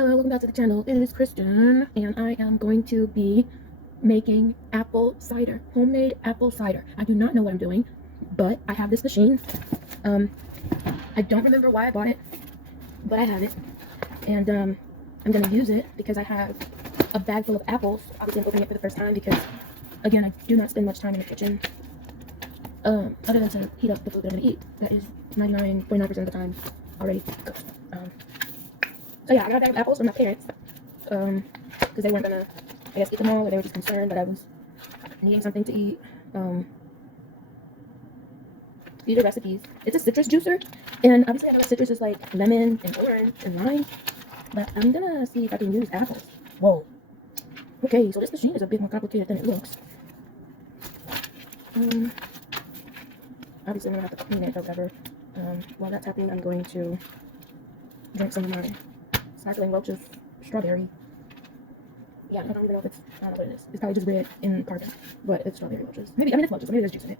Hello, welcome back to the channel. It is Kristen, and I am going to be making apple cider, homemade apple cider. I do not know what I'm doing, but I have this machine. I don't remember why I bought it, but I have it, and I'm going to use it because I have a bag full of apples. Obviously, I'm opening it for the first time because, again, I do not spend much time in the kitchen, other than to heat up the food that I'm going to eat. That is 99.9% of the time already cooked. So yeah, I got a bag of apples from my parents, because they weren't gonna, I guess, eat them all, or they were just concerned that I was needing something to eat. These are recipes. It's a citrus juicer, and obviously I know that citrus is like lemon and orange and lime, but I'm gonna see if I can use apples. Whoa. Okay, so this machine is a bit more complicated than it looks. Obviously I'm gonna have to clean it or whatever. While that's happening, I'm going to drink some of my sparkling Welch's strawberry. Yeah, I don't even know if it's, I don't know what it is. It's probably just red in carbon, but it's strawberry Welch's. Maybe, I mean, it's Welch's, so maybe there's juice in it.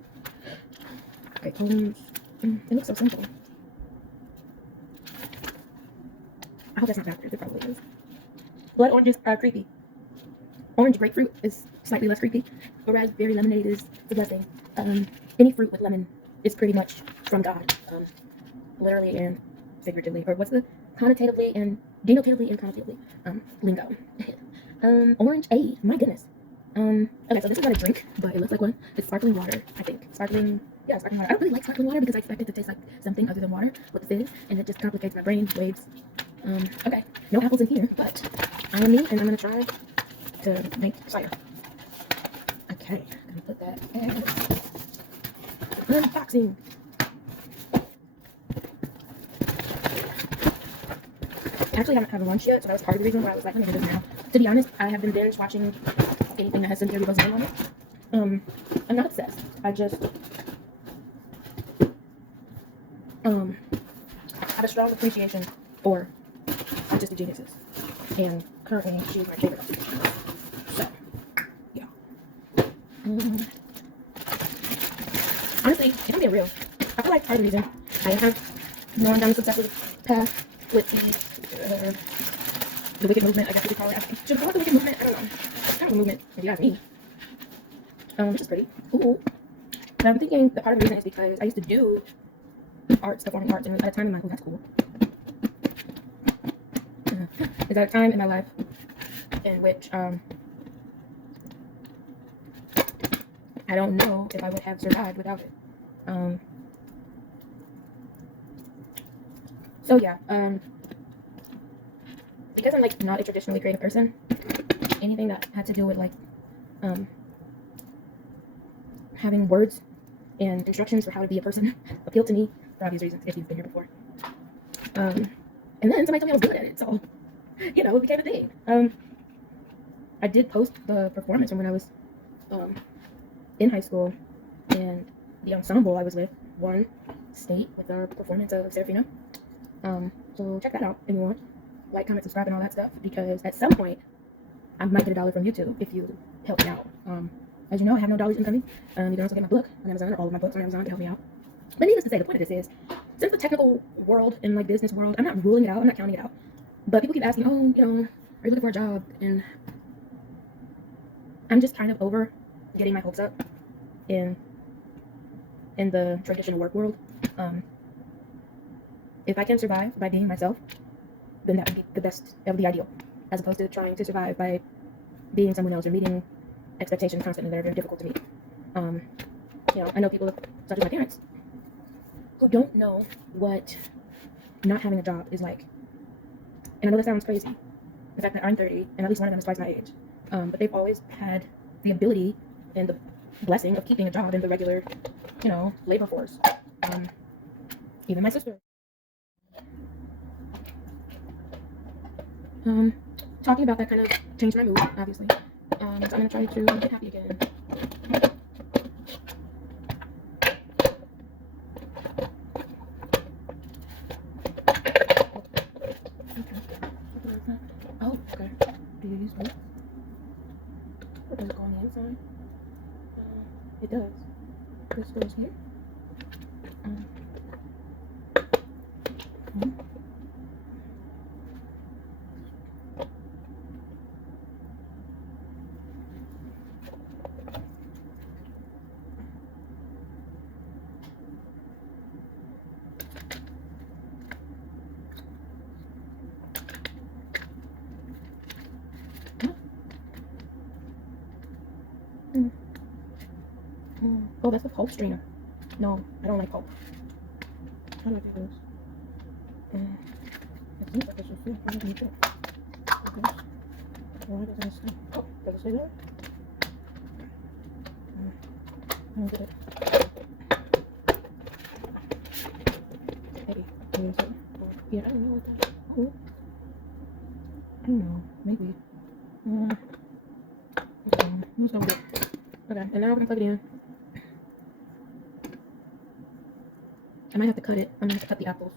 Okay, cones. It looks so simple. I hope that's not backwards. It probably is. Blood oranges are creepy. Orange grapefruit is slightly less creepy. But raspberry lemonade is the blessing. Any fruit with lemon is pretty much from God. Literally and figuratively. Or what's the connotatively and denotatively and connotatively? Lingo. Orange A. My goodness. Okay, so this is not a drink, but it looks like one. It's sparkling water, I think. Sparkling water. I don't really like sparkling water because I expect it to taste like something other than water with the fizz, and it just complicates my brain waves. Okay, no apples in here, but I am me, and I'm gonna try to make cider. Okay, I'm gonna put that in. Unboxing. I actually haven't had lunch yet, so that was part of the reason why I was like, let me do this now. To be honest, I have been binge watching anything that has Cynthia Erivo's name on it. I'm not obsessed. I just have a strong appreciation for artistic geniuses, and currently she is my favorite artistic genius. So, yeah. Honestly, if I'm being real, I feel like part of the reason I have gone down this obsessive path with the Wicked movement, I guess you could call it. Should I call it the Wicked movement? I don't know. It's kind of a movement, if you ask me. Which is pretty. Ooh. And I'm thinking that part of the reason is because I used to do arts, performing arts, and at a time in my life, that's cool. Is at a time in my life in which I don't know if I would have survived without it. So yeah, because I'm like not a traditionally creative person, anything that had to do with like having words and instructions for how to be a person appealed to me for obvious reasons, if you've been here before. And then somebody told me I was good at it, so you know, it became a thing. I did post the performance from when I was in high school, and the ensemble I was with won state with our performance of Serafina. So check that out if you want. Like, comment, subscribe, and all that stuff, because at some point I might get $1 from YouTube if you help me out. As you know, I have no dollars incoming. You can also get my book on Amazon, or all of my books on Amazon to help me out. But needless to say, the point of this is, since the technical world and like business world, I'm not ruling it out, I'm not counting it out. But people keep asking, oh, you know, are you looking for a job? And I'm just kind of over getting my hopes up in the traditional work world. If I can survive by being myself, then that would be the best, that would be ideal, as opposed to trying to survive by being someone else or meeting expectations constantly that are very difficult to meet. You know, I know people such as my parents who don't know what not having a job is like. And I know that sounds crazy, the fact that I'm 30 and at least one of them is twice my age, but they've always had the ability and the blessing of keeping a job in the regular, you know, labor force. Even my sister. Talking about that kind of changed my mood, obviously. So I'm gonna try to get happy again. Oh, okay. Do you use glue? Or does it go on the inside? It does. This goes here. Oh, that's the pulp strainer. No, I don't like pulp. How do I do this? It seems like it should fit. Why doesn't it fit? Okay. Why doesn't it stay? Oh, does it stay there? I don't get it. Maybe. Maybe so. Yeah, I don't know what that. Oh. I don't know. Maybe. Let's go with it. Okay, and now we're gonna plug it in. I might have to cut it. I'm gonna have to cut the apples.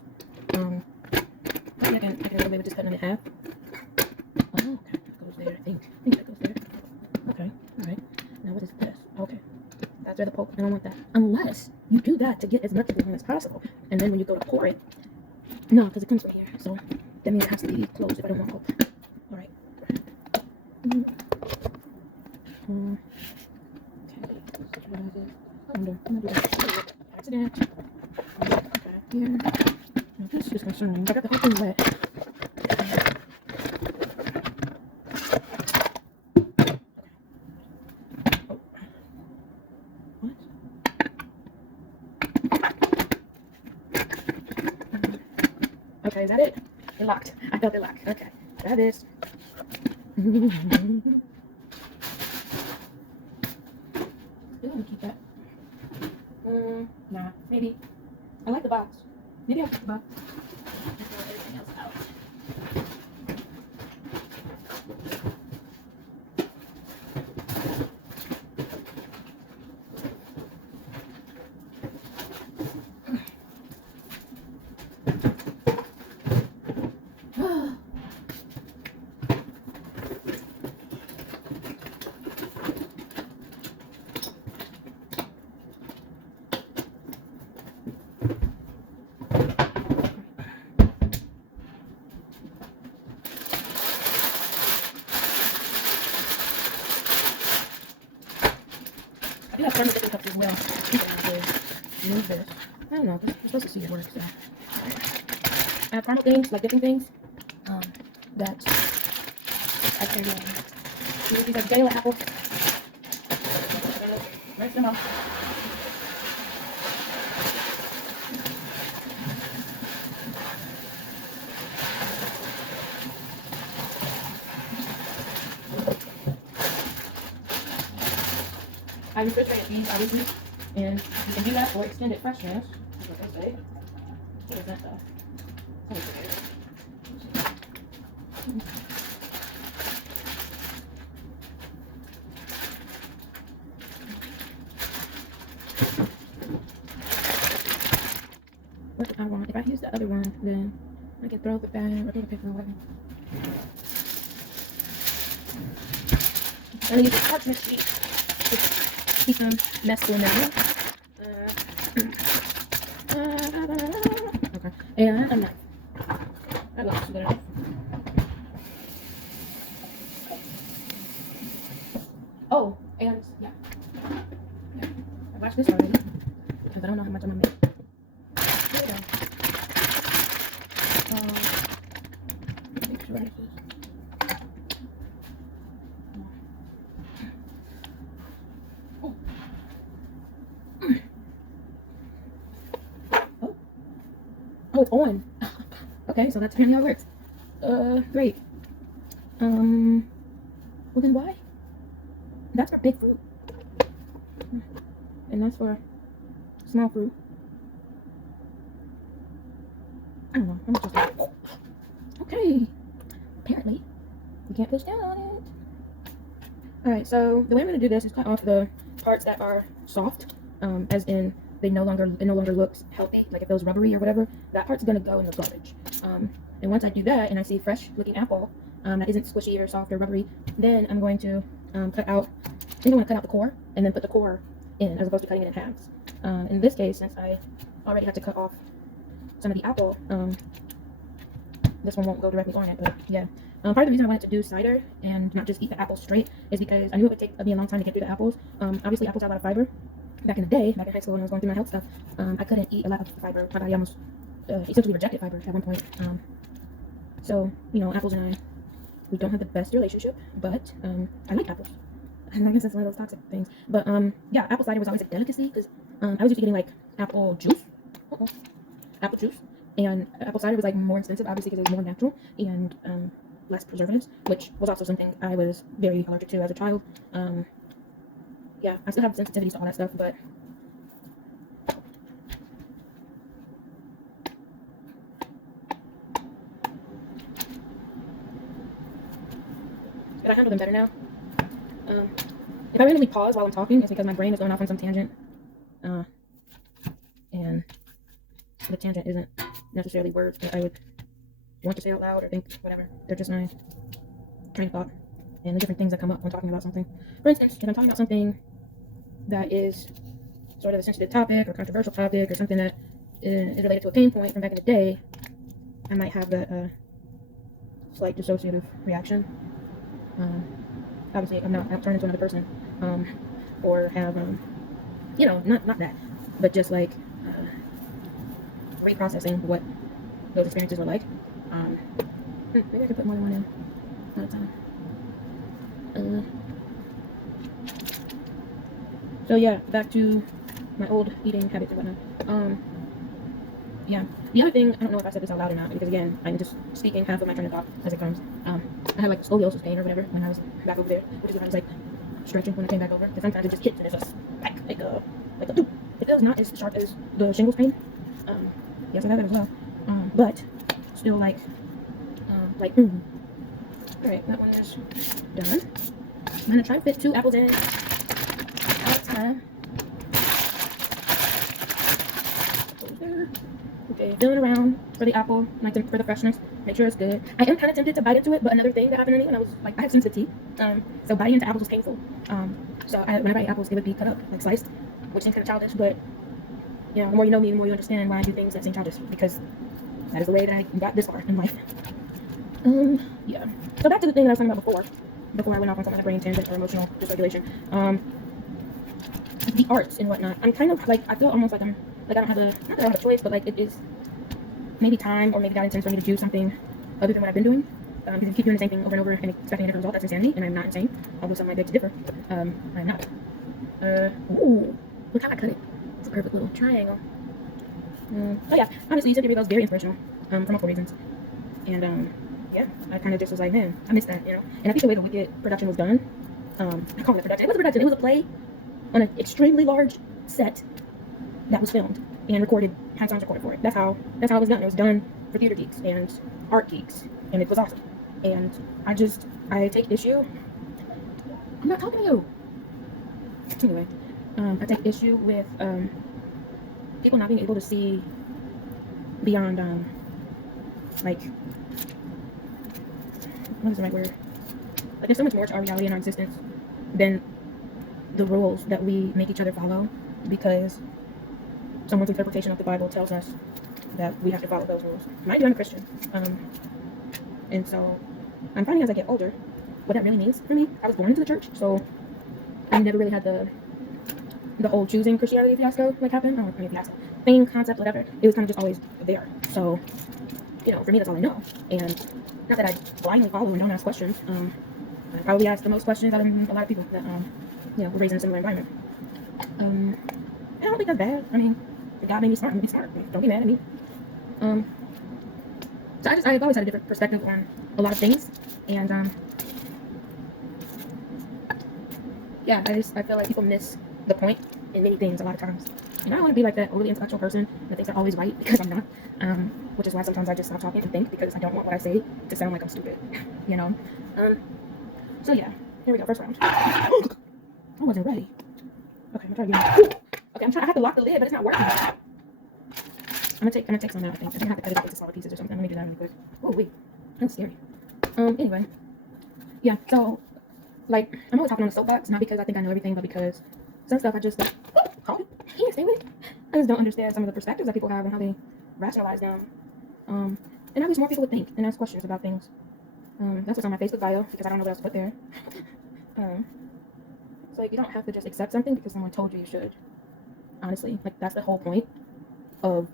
Maybe I can get away with just cutting them in half. Oh, okay, that goes there. I think that goes there. Okay, alright. Now what is this? Okay. That's where the pulp. I don't want that. Unless you do that to get as much of the one as possible. And then when you go to pour it, no, because it comes right here. So that means it has to be closed if I don't want pulp. Alright. Okay. What is this? I'm gonna do that. Accident. Here. Now this is concerning. I got the whole thing wet. Oh. What? Okay, is that it? It locked. I felt it lock. Okay, that is. We're gonna keep that. Nah, maybe. I like the box. Maybe I'll keep the box. And throw everything else out. I do have fun with different cups as well. Move this. I don't know. We're supposed to see it work. So I have caramel things, like dipping things, that I can use these as vanilla apple. Rinse them off. I refrigerate these, obviously, and you can do that for extended freshness. That's what they say. What is that though? What do I want? If I use the other one, then I can throw the bag or throw the paper away. I'm gonna use this parchment sheet to keep them messed in there. Okay, and I'm not. I lost it. Oh, and yeah. I watched this already because I don't know how much I'm gonna make. Here we go. Make sure this is. Oh, it's on. Okay, so that's apparently how it works. Great. Well then why? That's for big fruit. And that's for small fruit. I don't know. I'm just like, okay. Apparently, you can't push down on it. Alright, so the way I'm going to do this is cut off the parts that are soft, as in it no longer looks healthy, like it feels rubbery or whatever. That part's going to go in the garbage. And once I do that and I see fresh looking apple that isn't squishy or soft or rubbery, then I'm going to cut out, I think I want to cut out the core and then put the core in as opposed to cutting it in halves. In this case, since I already had to cut off some of the apple, this one won't go directly on it, but yeah. Part of the reason I wanted to do cider and not just eat the apples straight is because I knew it would take me a long time to get through the apples. Obviously apples have a lot of fiber. Back in the day, back in high school when I was going through my health stuff, I couldn't eat a lot of fiber. My body almost essentially rejected fiber at one point. So, you know, apples and I, we don't have the best relationship, but I like apples. And I guess that's one of those toxic things. But yeah, apple cider was always a delicacy because I was used to getting like apple juice, uh-oh, apple juice, and apple cider was like more expensive, obviously because it was more natural and less preservatives, which was also something I was very allergic to as a child. Yeah, I still have sensitivities to all that stuff, but I handle them better now. Um, if I randomly pause while I'm talking, it's because my brain is going off on some tangent, and the tangent isn't necessarily words that I would want to say out loud or think, whatever. They're just my train of thought and the different things that come up when talking about something. For instance, if I'm talking about something that is sort of a sensitive topic or controversial topic or something that is related to a pain point from back in the day, I might have that slight dissociative reaction. Obviously, I don't turn into another person, or have, not that, but just like reprocessing what those experiences were like. Maybe I could put more than one in at a time. So yeah, back to my old eating habits and whatnot. Yeah. The other thing, I don't know if I said this out loud or not, because again, I'm just speaking half of my train of thought as it comes. I had like scoliosis pain or whatever when I was back over there, which is when I was like stretching when I came back over. Because sometimes it just hits and it's just like a doop. It feels not as sharp as the shingles pain. Yes, I have that as well. But still like. Alright, that one is done. I'm gonna try to fit 2 apples in at a time. Okay, feeling around for the apple, like for the freshness. Make sure it's good. I am kind of tempted to bite into it, but another thing that happened to me when I was like, I have sensitive teeth. So biting into apples was painful. Whenever I eat apples, it would be cut up, like sliced, which seems kind of childish, but the more you know me, the more you understand why I do things that seem childish, because that is the way that I got this far in life. Yeah. So back to the thing that I was talking about before I went off on some kind of brain tangent or emotional dysregulation. The arts and whatnot. I'm kind of like, I feel almost like I don't have not that I don't have a choice, but like it is maybe time or maybe God intends for me to do something other than what I've been doing. Because if you keep doing the same thing over and over and expecting a different result, that's insanity, and I'm not insane. Although some might beg to differ. I'm not. Ooh, look how I cut it. It's a perfect little triangle. So yeah, honestly, Cider was very inspirational for multiple reasons. And yeah, I kind of just was like, man, I missed that, And I think the way the Wicked production was done, I call it a production. It was a production. It was a play on an extremely large set that was filmed and recorded, had songs recorded for it. That's how it was done. It was done for theater geeks and art geeks, and it was awesome. And I take issue. I'm not talking to you. Anyway, I take issue with people not being able to see beyond like, what is the right word? Like, there's so much more to our reality and our existence than the rules that we make each other follow, because someone's interpretation of the Bible tells us that we have to follow those rules. Mind you, I'm a Christian. And so I'm finding as I get older what that really means for me. I was born into the church, so I never really had the whole choosing Christianity fiasco like happen. I don't know, fiasco. Thing, concept, whatever. It was kind of just always there. So, for me, that's all I know. And not that I blindly follow and don't ask questions. I probably ask the most questions out of a lot of people that, were raised in a similar environment. And I don't think that's bad. I mean, if God made me smart, I'm going to be smart. Don't be mad at me. So I've always had a different perspective on a lot of things. And, yeah, I feel like people miss the point in many things a lot of times. And I don't want to be like that overly intellectual person that thinks they're always right, because I'm not. Which is why sometimes I just stop talking and think, because I don't want what I say to sound like I'm stupid, So yeah, here we go, first round. I wasn't ready. Okay, I'm gonna try again. Okay, I have to lock the lid, but it's not working. I'm gonna take some out, I think. I have to cut it up into smaller pieces or something. Let me do that really quick. Oh, wait. That's scary. Anyway. Yeah, so, like, I'm always talking on the soapbox, not because I think I know everything, but because some stuff I just, like, yeah, stay with it. I just don't understand some of the perspectives that people have and how they rationalize them. And I wish more people would think and ask questions about things. That's what's on my Facebook bio, because I don't know what else to put there. It's like, you don't have to just accept something because someone told you you should. Honestly, like, that's the whole point of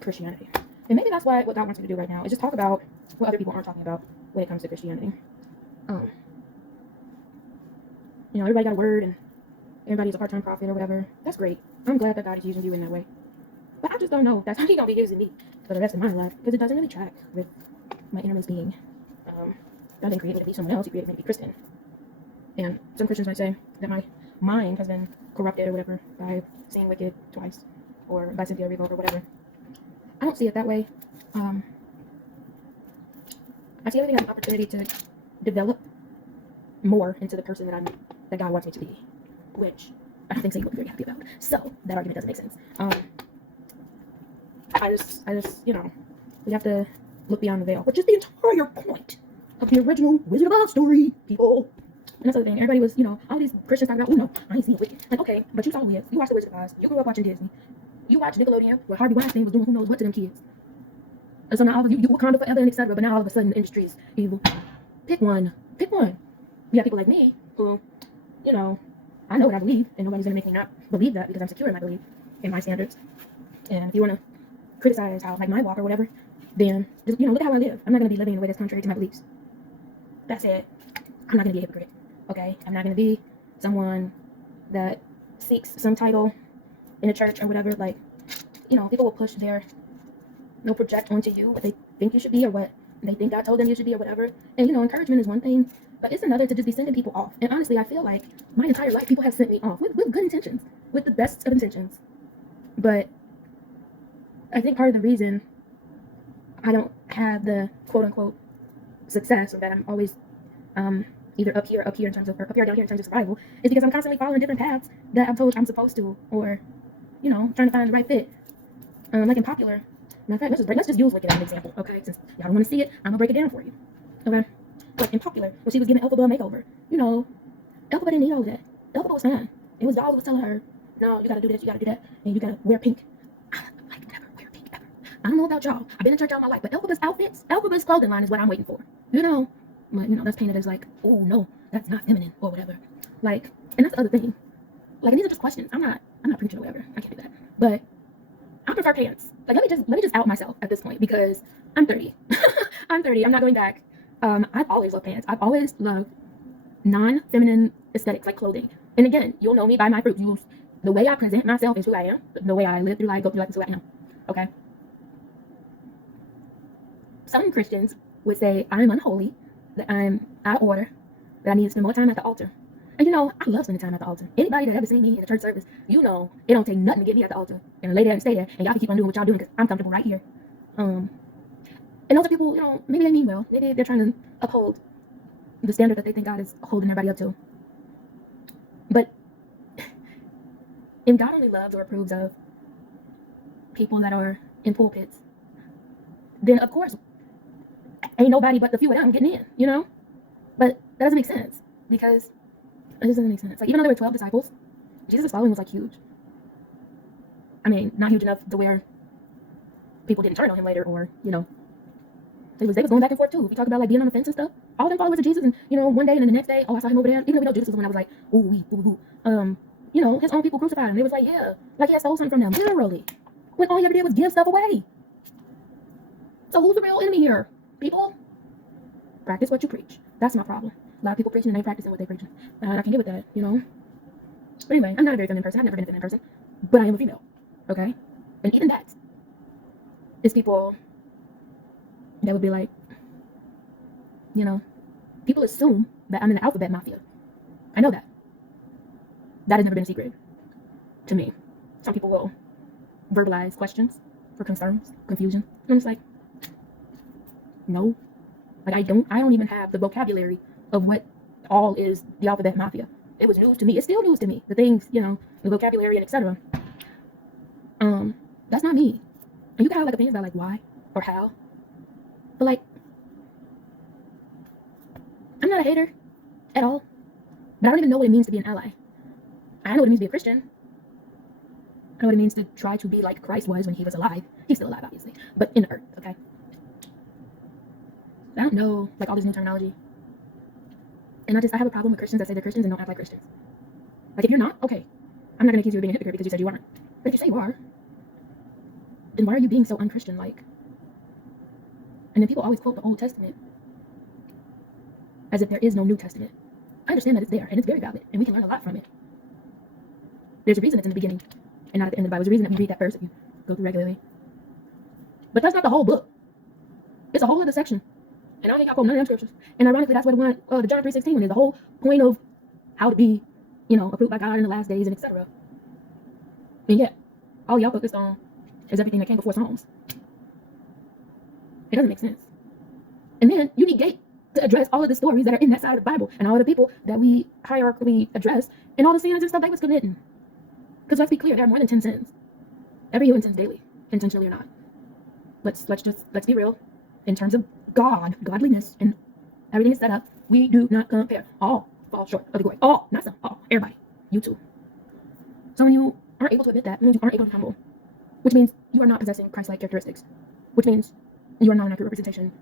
Christianity. And maybe that's what God wants me to do right now, is just talk about what other people aren't talking about when it comes to Christianity. You know, everybody got a word and everybody's a part-time prophet or whatever. That's great. I'm glad that God is using you in that way. But I just don't know if that's how He's gonna be using me for the rest of my life, because it doesn't really track with my innermost being. God didn't create me to be someone else. He created me to be Christian. And some Christians might say that my mind has been corrupted or whatever by seeing Wicked twice or by Cynthia Erivo or whatever. I don't see it that way. I see everything as an opportunity to develop more into the person that God wants me to be, which I don't think Satan would be very happy about. So that argument doesn't make sense. I just, we have to look beyond the veil, which is the entire point of the original Wizard of Oz story, people. And that's the other thing. Everybody was, all these Christians talk about, oh no, I ain't seen Wicked. Like, okay, but you saw Wiz. You watched the Wizard of Oz. You grew up watching Disney. You watched Nickelodeon, where Harvey Weinstein was doing who knows what to them kids. And so now all of you Wakanda forever and etc. But now all of a sudden the industry is evil. Pick one. Pick one. You have people like me who, I know what I believe, and nobody's gonna make me not believe that because I'm secure in my belief, in my standards. And if you wanna criticize how, like, my walk or whatever, then just, look at how I live. I'm not gonna be living in a way that's contrary to my beliefs. That's it. I'm not gonna be a hypocrite. Okay? I'm not gonna be someone that seeks some title in a church or whatever. Like, people will push they'll project onto you what they think you should be or what they think God told them you should be or whatever. And, encouragement is one thing, but it's another to just be sending people off. And honestly, I feel like my entire life people have sent me off with good intentions, with the best of intentions. But I think part of the reason I don't have the quote-unquote success, or that I'm always either up here in terms of, or up here or down here in terms of survival, is because I'm constantly following different paths that I'm told I'm supposed to, or, trying to find the right fit. Like in Popular. Matter of fact, let's just use Wicked as an example, okay? Since y'all don't want to see it, I'm gonna break it down for you, okay? Like in Popular, when she was giving Elphaba a makeover, Elphaba didn't need all of that. Elphaba was fine. It was God who was telling her, no, you gotta do this, you gotta do that, and you gotta wear pink. I never wear pink ever. I don't know about y'all. I've been in church all my life, but Elphaba's clothing line is what I'm waiting for. But that's painted as like, oh no, that's not feminine or whatever. Like, and that's the other thing. Like, and these are just questions. I'm not preaching or whatever. I can't do that. But I prefer pants. Like, let me just out myself at this point, because I'm 30. I'm 30. I'm not going back. I've always loved pants. I've always loved non-feminine aesthetics, like clothing. And again, you'll know me by my fruits. The way I present myself is who I am. The way I live through life, go through life is who I am. Okay? Some Christians would say I'm unholy, that I'm out of order, that I need to spend more time at the altar. And I love spending time at the altar. Anybody that ever seen me in a church service, it don't take nothing to get me at the altar and lay there and stay there, and y'all can keep on doing what y'all doing because I'm comfortable right here. And those are people, maybe they mean well. Maybe they're trying to uphold the standard that they think God is holding everybody up to. But if God only loves or approves of people that are in pulpits, then of course ain't nobody but the few of them getting in, But that doesn't make sense, because it just doesn't make sense. Like, even though there were 12 disciples, Jesus' following was like huge. I mean, not huge enough to where people didn't turn on him later, or they was going back and forth too. If you talk about like being on the fence and stuff, all them followers of Jesus, and one day and then the next day, oh, I saw him over there. Even though we know Judas was the one I was like, his own people crucified him. They was like, yeah, like he had stole something from them, literally, when all he ever did was give stuff away. So who's the real enemy here, people? Practice what you preach. That's my problem. A lot of people preaching and they practicing what they preaching. I can get with that, But anyway, I'm not a very feminine person. I've never been a feminine person, but I am a female. Okay, and even that is people that would be like, people assume that I'm in the alphabet mafia. I know that. That has never been a secret to me. Some people will verbalize questions or concerns, confusion. And I'm just like, no. Like, I don't even have the vocabulary of what all is the alphabet mafia. It was news to me. It's still news to me. The things, the vocabulary and etc. That's not me. And you can have like opinions about like why or how. But like, I'm not a hater at all. But I don't even know what it means to be an ally. I know what it means to be a Christian. I know what it means to try to be like Christ was when he was alive. He's still alive, obviously, but in the earth, okay? I don't know, like, all this new terminology. And I have a problem with Christians that say they're Christians and don't act like Christians. Like, if you're not, okay, I'm not going to accuse you of being a hypocrite because you said you aren't. But if you say you are, then why are you being so unchristian-like? And then people always quote the Old Testament as if there is no New Testament. I understand that it's there, and it's very valid, and we can learn a lot from it. There's a reason it's in the beginning and not at the end of the Bible. There's a reason that we read that verse if you go through regularly. But that's not the whole book. It's a whole other section. And I don't think y'all quote none of them scriptures. And ironically, that's what the John 3:16 one is. The whole point of how to be, approved by God in the last days and etc. And yet, all y'all focused on is everything that came before Psalms. It doesn't make sense. And then you negate to address all of the stories that are in that side of the Bible and all of the people that we hierarchically address and all the sins and stuff they was committing. Because let's be clear, there are more than 10 sins. Every human sins daily, intentionally or not. Let's be real. In terms of godliness, and everything is set up, we do not compare. All fall short of the glory. All, not some, all, everybody. You too. So when you aren't able to admit that, it means you aren't able to be humble. Which means you are not possessing Christ-like characteristics. Which means you are not an accurate representation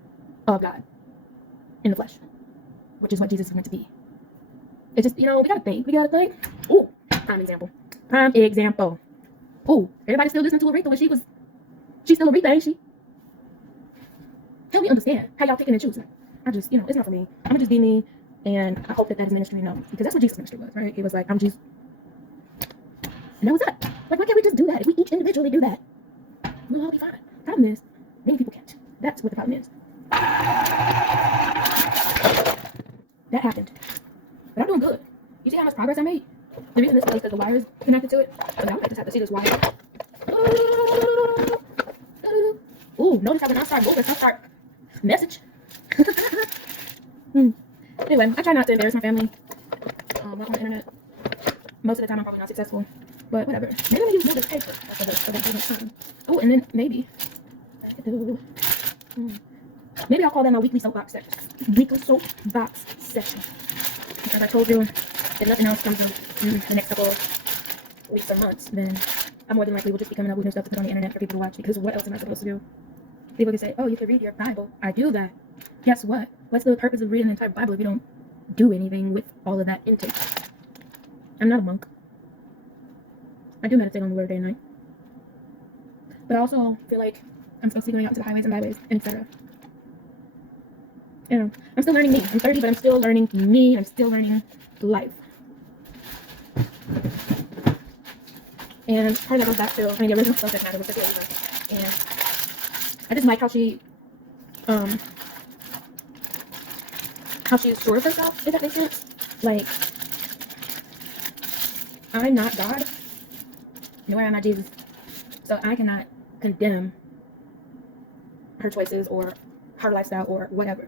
of God in the flesh. Which is what Jesus is meant to be. It's just, we gotta think. Ooh, prime example. Ooh, everybody still listening to Aretha when she's still Aretha, ain't she? Help me understand how y'all picking and choosing. It's not for me. I'm gonna just be me, and I hope that is ministry, because that's what Jesus' ministry was, right? He was like, I'm Jesus. And that was that. Like, why can't we just do that? If we each individually do that, we'll all be fine. Problem is, many people can't. That's what the problem is. That happened. But I'm doing good. You see how much progress I made? The reason this is because the wire is connected to it. So now I just have to see this wire. Ooh, notice how when I start moving, I start message. Anyway, I try not to embarrass my family on the internet. Most of the time, I'm probably not successful. But whatever. Maybe I'm going to use more of this paper for that time. Oh, and then maybe I'll call that my weekly soapbox session. Because I told you, if nothing else comes up in the next couple of weeks or months, then I more than likely will just be coming up with new stuff to put on the internet for people to watch, because what else am I supposed to do? People can say, oh, you can read your Bible. I do that. Guess what? What's the purpose of reading the entire Bible if you don't do anything with all of that intake? I'm not a monk. I do meditate on the Word day and night. But I also feel like I'm supposed to be going out into the highways and byways, and etc. I'm still learning me. I'm 30, but I'm still learning me. I'm still learning life. And part of that goes back to, the original subject matter was the believer. And I just like how she is sure of herself, if that makes sense. Like, I'm not God, nor am I Jesus. So I cannot condemn her choices or her lifestyle or whatever.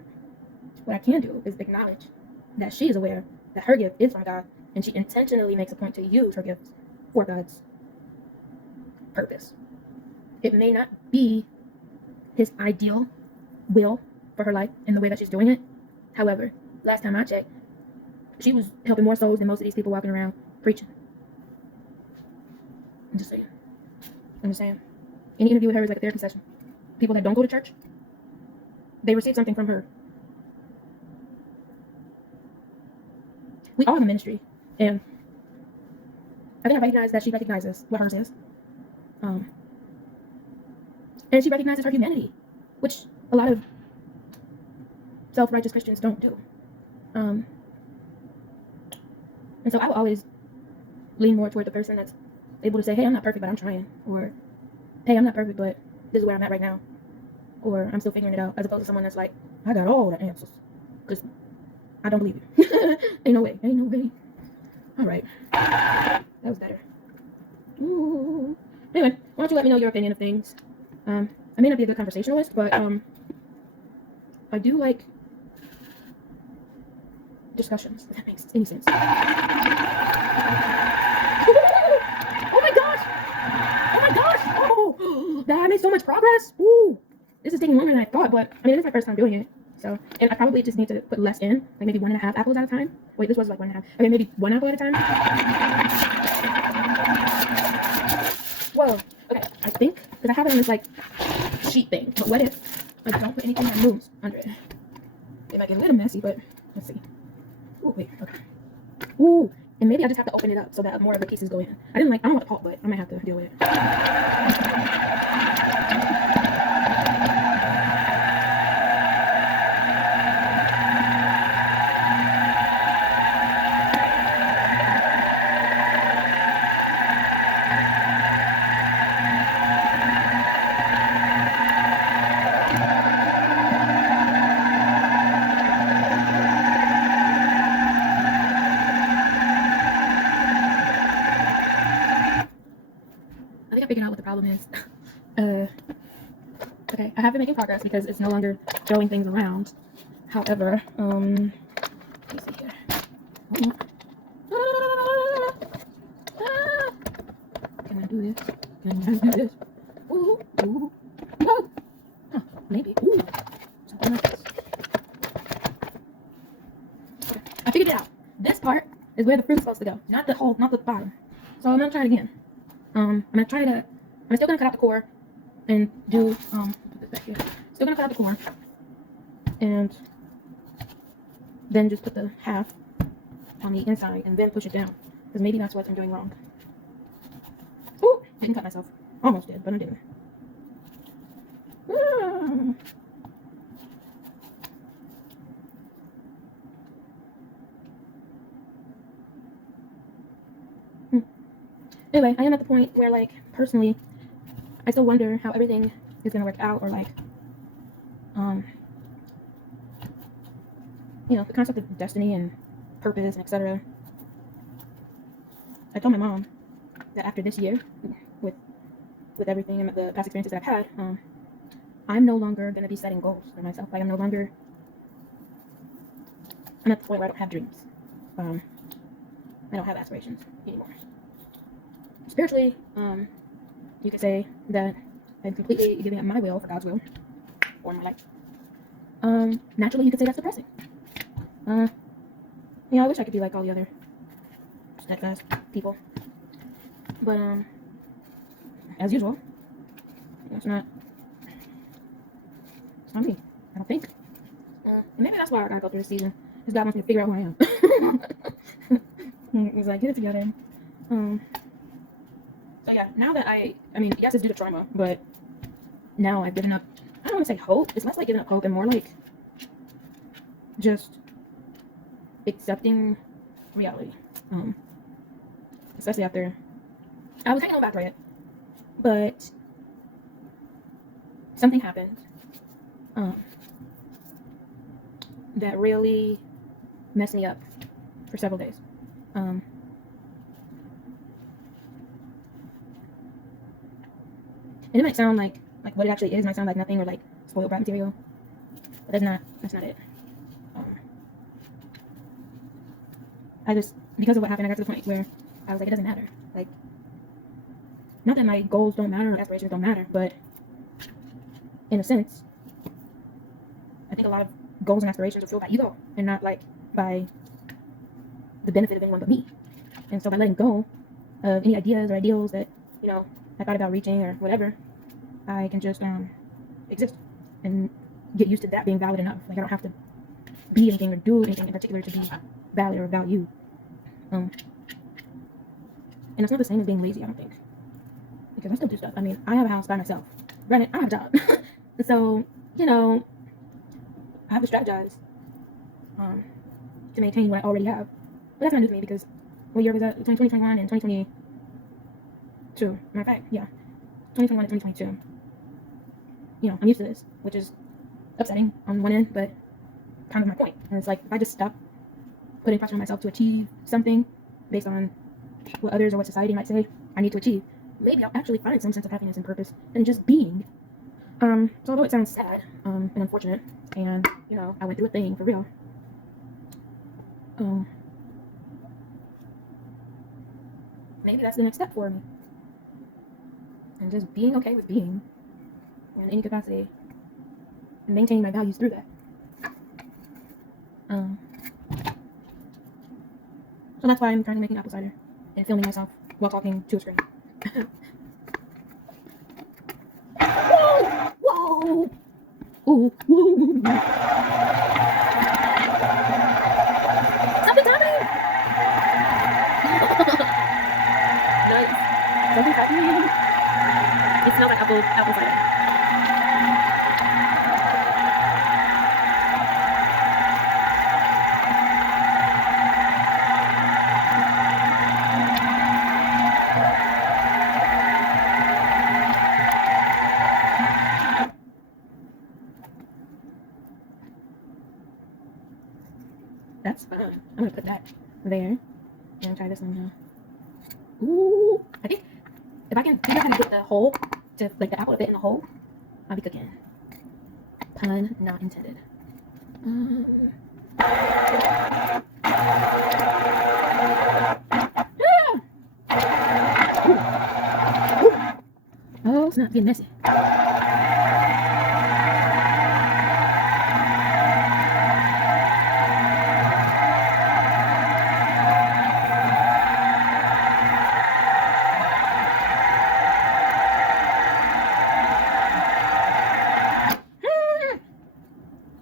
What I can do is acknowledge that she is aware that her gift is from God, and she intentionally makes a point to use her gifts for God's purpose. It may not be His ideal will for her life in the way that she's doing it. However, last time I checked, she was helping more souls than most of these people walking around preaching. I'm just saying. Any interview with her is like a therapy session. People that don't go to church, they receive something from her. We all have a ministry, and I think I recognize that she recognizes what hers is. And she recognizes her humanity, which a lot of self-righteous Christians don't do. And so I will always lean more toward the person that's able to say, hey, I'm not perfect, but I'm trying. Or, hey, I'm not perfect, but this is where I'm at right now. Or, I'm still figuring it out. As opposed to someone that's like, I got all the answers. Because I don't believe you. Ain't no way. All right. That was better. Ooh. Anyway, why don't you let me know your opinion of things? I may not be a good conversationalist, but I do like discussions, if that makes any sense. Oh my gosh! Oh, that I made so much progress. Ooh, this is taking longer than I thought, but I mean, this is my first time doing it. So, and I probably just need to put less in, like maybe 1.5 apples at a time. Wait, this was like 1.5. Okay, maybe 1 apple at a time. Whoa. Okay, I think, because I have it on this like sheet thing. But what if I don't put anything that moves under it? It might get a little messy, but let's see. Ooh, wait, okay. Ooh, and maybe I just have to open it up so that more of the pieces go in. I don't want the pulp, but I might have to deal with it. problem is, okay, I have been making progress because it's no longer throwing things around. However, let me see here. Can I do this? Can I do this? Ooh, ooh, no. Huh, maybe. Ooh, something like this. Okay, I figured it out. This part is where the fruit is supposed to go, not the whole, not the bottom. So I'm gonna try it again. I'm still gonna cut out the core and do put this back here. Still gonna cut out the core and then just put the half on the inside and then push it down, because maybe that's what I'm doing wrong. Ooh, didn't cut myself. Almost did, but I didn't. Ah. Anyway, I am at the point where, like, personally, I still wonder how everything is gonna work out, or like, you know, the concept of destiny and purpose and etc. I told my mom that after this year, with everything and the past experiences that I've had, I'm no longer gonna be setting goals for myself. Like, I'm at the point where I don't have dreams. I don't have aspirations anymore. Spiritually, you could say that I'm completely giving up my will for God's will for my life. Naturally, you could say that's depressing. You know, I wish I could be like all the other steadfast people, but as usual, it's not me. I don't think. And maybe that's why I gotta go through this season, because God wants me to figure out who I am. He's like, get it together. So yeah, now that I mean, yes, it's due to trauma, but now I've given up. I don't want to say hope. It's less like giving up hope and more like just accepting reality. Especially after I was hanging on back right, but something happened that really messed me up for several days. And it might sound like what it actually is might sound like nothing, or like spoiled brat material, but that's not it. I just, because of what happened, I got to the point where I was like, it doesn't matter. Like, not that my goals don't matter or aspirations don't matter, but in a sense, I think a lot of goals and aspirations are fueled by ego and not like by the benefit of anyone but me. And so by letting go of any ideas or ideals that, you know, I thought about reaching or whatever, I can just exist and get used to that being valid enough. Like, I don't have to be anything or do anything in particular to be valid or value. And it's not the same as being lazy, I don't think, because I still do stuff. I mean, I have a house by myself. Granted, I have a job. So, you know, I have to strategize to maintain what I already have. But that's not new to me, because what year was that? Between 2021 and 2022. Matter of fact, yeah. 2021 and 2022. You know, I'm used to this, which is upsetting on one end, but kind of my point. And it's like, if I just stop putting pressure on myself to achieve something based on what others or what society might say I need to achieve, maybe I'll actually find some sense of happiness and purpose in just being. So although it sounds sad and unfortunate, and, you know, I went through a thing for real, maybe that's the next step for me. And just being okay with being in any capacity and maintaining my values through that. So that's why I'm currently making apple cider and filming myself while talking to a screen. Whoa! Whoa! Ooh, ooh. Something's happening! Nice. Something's happening. It smells like apple cider. That's fun. I'm gonna put that there and try this one now. Ooh, I think If I can figure out how to get the hole to like the apple to fit in the hole, I'll be cooking. Pun not intended. Oh, it's not getting messy.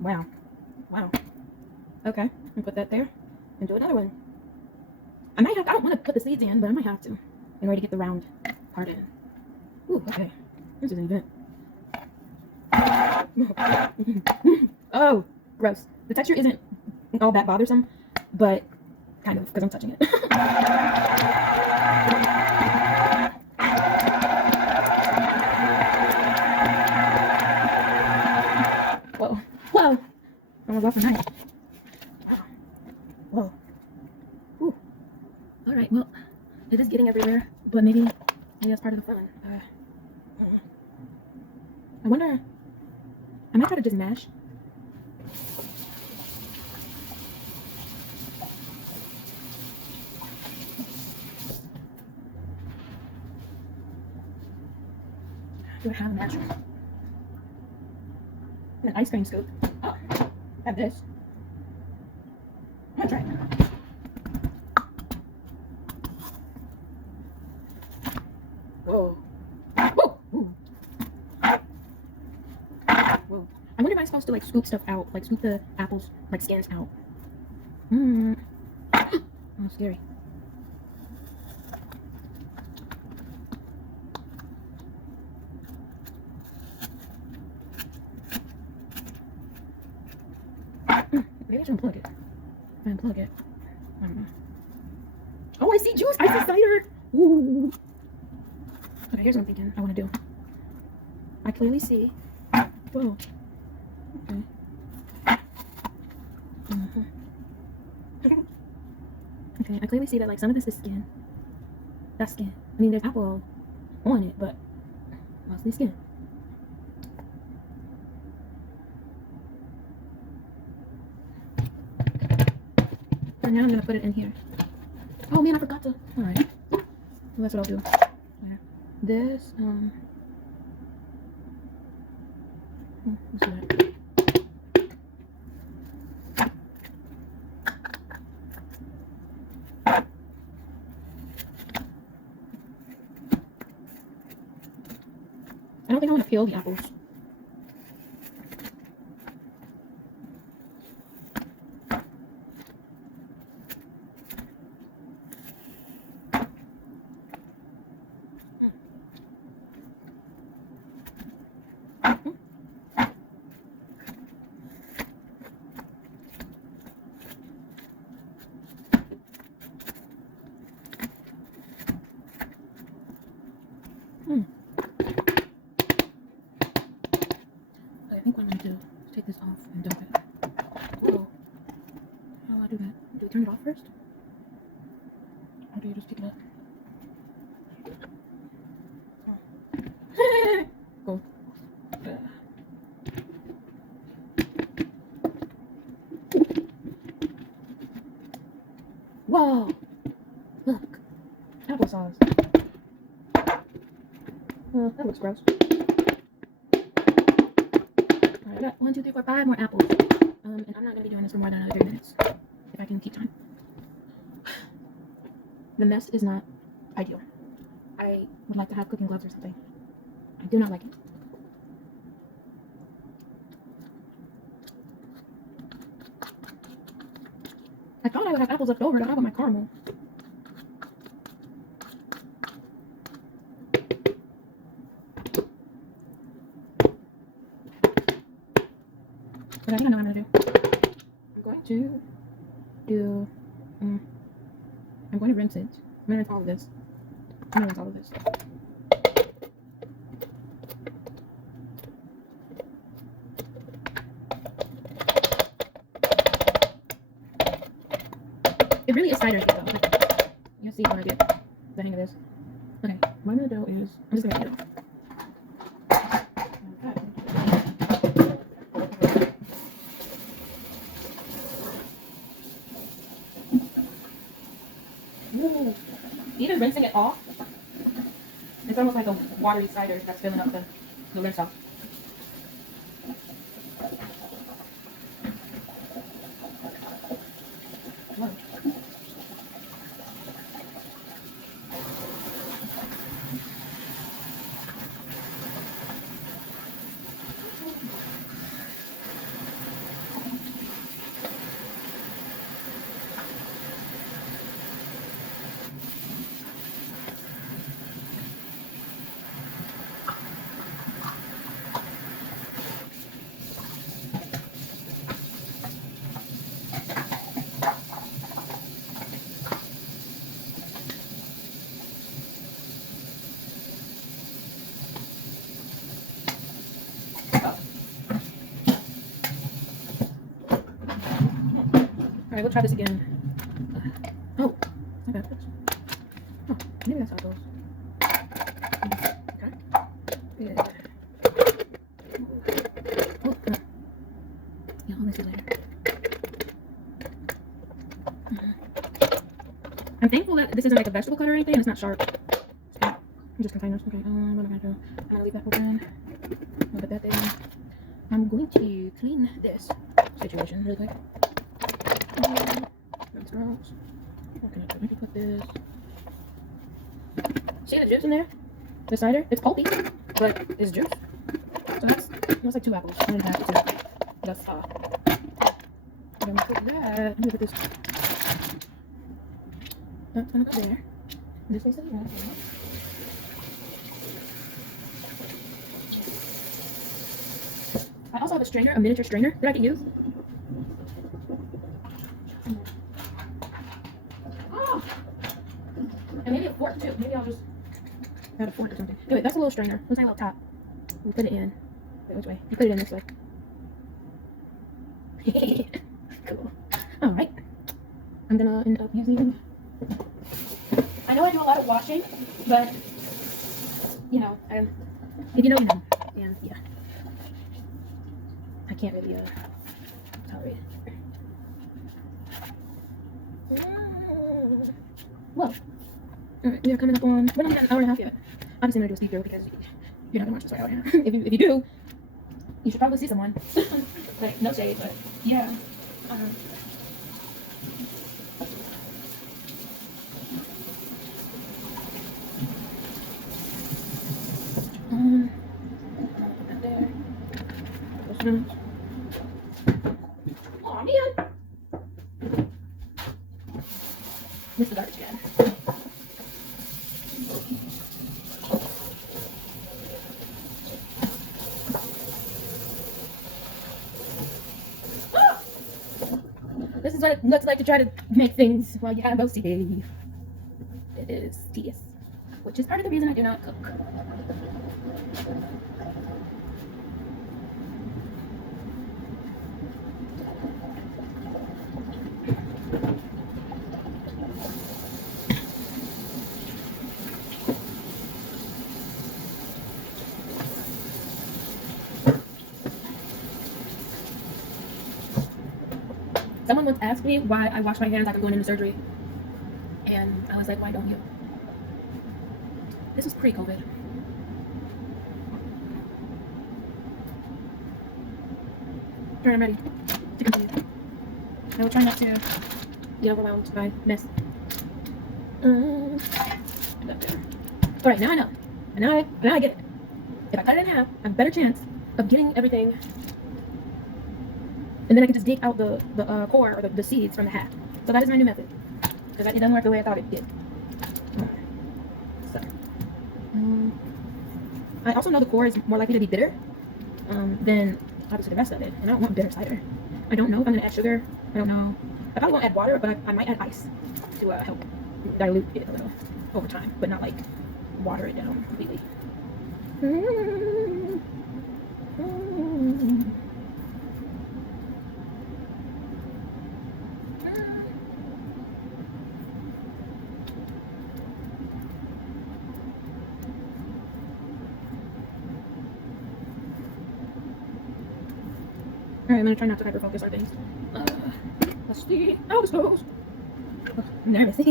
Wow. Wow. Okay, and put that there and do another one. I don't want to put the seeds in, but I might have to in order to get the round part in. Ooh, okay. This is an event. Oh, gross. The texture isn't all that bothersome, but kind of, because I'm touching it. Whoa. Whoa. Almost lost my knife. Whoa. Ooh. Alright, well, it is getting everywhere, but maybe that's part of the fun. I wonder, I might try to just mash. Do I have a masher? An ice cream scoop. Oh, I have this. I'm gonna try it. Whoa. Whoa. Ooh. Whoa. I wonder if I'm supposed to like scoop stuff out, like scoop the apples, like skins out. Oh, scary. Maybe I should unplug it. If I unplug it, I don't know. Oh, I see juice. I see cider. Ooh. Okay, here's what I'm thinking I want to do. I clearly see. Whoa. Okay. Okay, I clearly see that like some of this is skin. That's skin. I mean, there's apple on it, but mostly skin. And now I'm gonna put it in here. Oh man, I forgot to. All right. Well, that's what I'll do. This. Let's do that. I don't think I want to peel the apples. I think what I'm going to do is take this off and dump it. Oh, how do I do that? Do we turn it off first? Or do you just pick it up? Oh. Cool. Whoa! Look. Applesauce. That looks gross. I got 1, 2, 3, 4, 5 more apples. And I'm not going to be doing this for more than another 3 minutes. If I can keep time. The mess is not ideal. I would like to have cooking gloves or something. I do not like it. I thought I would have apples left over to have on my caramel. But I think I know what I'm going to do. I'm going to rinse it. I'm going to rinse all of this. I'm going to rinse all of this. It really is cider though. You'll see when I get the hang of this. Okay, my minute dough is, I'm just gonna get it off. Ooh. Even rinsing it off, it's almost like a watery cider that's filling up the rinse off. Whoa. Alright, we'll try this again. Oh, it's not bad. Oh, maybe that's how it goes. Okay. Yeah. Oh, come on. Yeah, I'll miss you later. I'm thankful that this isn't like a vegetable cut or anything, and it's not sharp. I'm just containers. Okay, what am I gonna do? I'm gonna leave that open. I'm gonna put that there. I'm going to clean this situation really quick. That's gross. What can I do? Maybe put this. See the juice in there? The cider? It's pulpy, but it's juice. So that's like 2 apples. 1.5 to 2. That's I'm gonna put that. I'm gonna put this. That's gonna go there. This makes it right. I also have a strainer, a miniature strainer that I can use. Oh! And maybe a fork too. Maybe I'll just add a fork or something. Anyway, that's a little strainer. Looks like a little top. We'll put it in. Wait, which way? You put it in this way. Cool. Alright. I'm gonna end up using. I know I do a lot of washing, but you know, if you know, you know. And yeah. I can't really tolerate it. Whoa. Alright, we are coming up on, we're not even an hour and a half yet. Obviously I'm gonna do a speed through because you're not gonna watch this for an hour and a half. if you do, you should probably see someone. Like, no shade, but yeah. Put that there. Aw, man. Missed the garbage again. Ah! This is what it looks like to try to make things while you have OCD. It is tedious, which is part of the reason I do not cook. Someone once asked me why I wash my hands after going into surgery, and I was like, why don't you? This was pre-COVID. Sure, I'm ready to continue. I will try not to get overwhelmed by mess. Alright, now I know. And now I get it. If I cut it in half, I have a better chance of getting everything. And then I can just dig out the core or the seeds from the hat. So that is my new method. Because it doesn't work the way I thought it did. So. I also know the core is more likely to be bitter than obviously the rest of it. And I don't want bitter cider. I don't know if I'm going to add sugar. I don't know. I probably won't add water, but I might add ice to help dilute it a little over time. But not like water it down completely. I'm gonna try not to hyper focus on things. Let's see how this goes. Oh, nervous. Oh.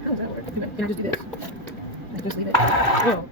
How does that work? Can I just do this? I just leave it. Oh.